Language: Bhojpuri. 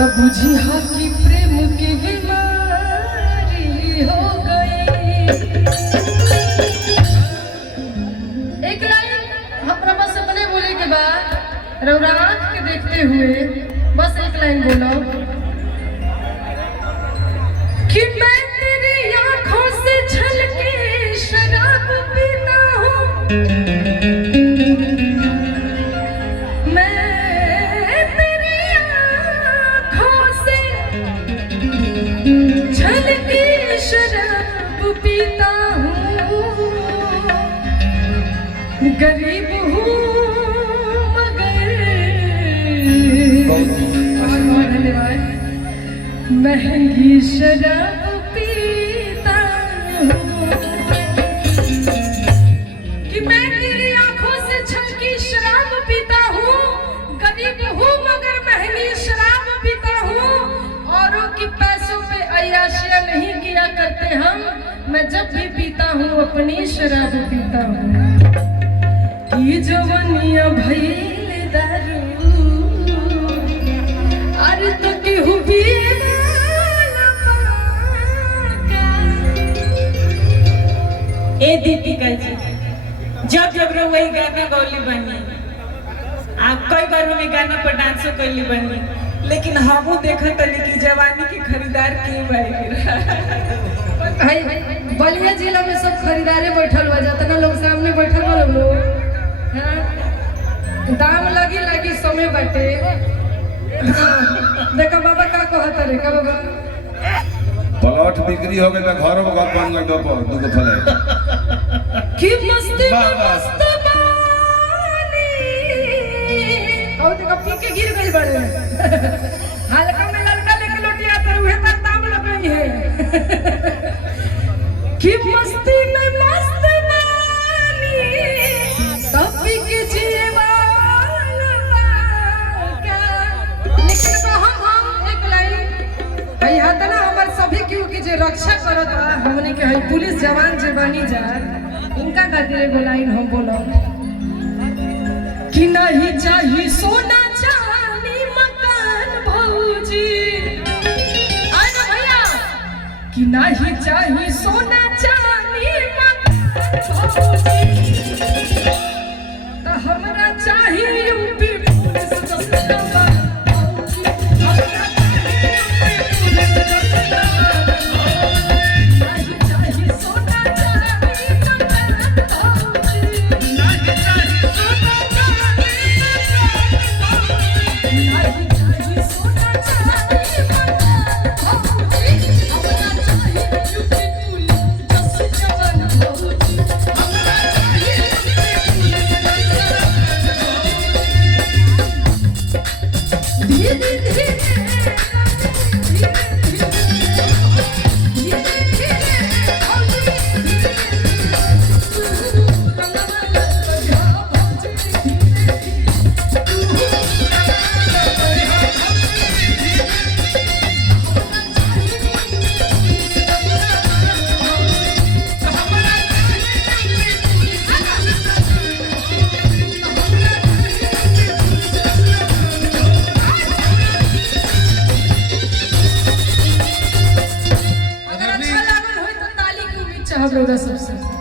तब बुझी हा कि प्रेम की बीमारी हो गई। एक लाइन हमरा बस अपने बोले के बाद रौरा आँख के देखते हुए बस एक लाइन बोलो कि मैं तेरी आँखों से छलके शराब पीता हूँ, मैं तेरी आँखों से छलके शराब पीता हूँ, गरीब हूँ मगर धन्यवाद महंगी शराब पीता हूँ, कि मैं तेरी आंखों से छलकी शराब पीता हूँ, गरीब हूँ मगर महंगी शराब पीता हूँ, औरों की पैसों पे अय्याशियां नहीं किया करते हम, मैं जब भी पीता हूँ अपनी शराब पीता हूँ। कि जवानिया भइल दारू अरे तो केहू पिए ए दीपिका जी जब जब वही गाना गौली बनी आप कई बार में गाना पर डांस कैली बनी, लेकिन हमू देखत तनी कि जवानी के खरीदार के भाई बलिया जिला में सब खरीदारे बैठल बा, जितना लोग सामने बैठल बा लोग दाम लगी समय बाटे। देखा बाबा का कहत रे का बाबा प्लॉट बिक्री हो गई, घरों में घर बन गए दुगो फले कि मस्ती मस्त बानी और देखा पी के गिर गई बड़े हल्का में लड़का लेके लोटिया तर उहे तर दाम लगई है कि मस्ती में मस्त बानी तब पी के जीवा लेकिन तो हम एक लाइन भाई हाथ ना हमार सभी क्यों की जो रक्षा करत बा हमने के है पुलिस जवान जे बानी जा इनका खातिर एगो लाइन हम बोलो कि नहीं चाहिए सोना चांदी मकान भौजी आए ना भैया कि नहीं चाहिए सोना चांदी मकान भौजी तो हमरा चाहिए यूपी पुलिस दस्ता सबसे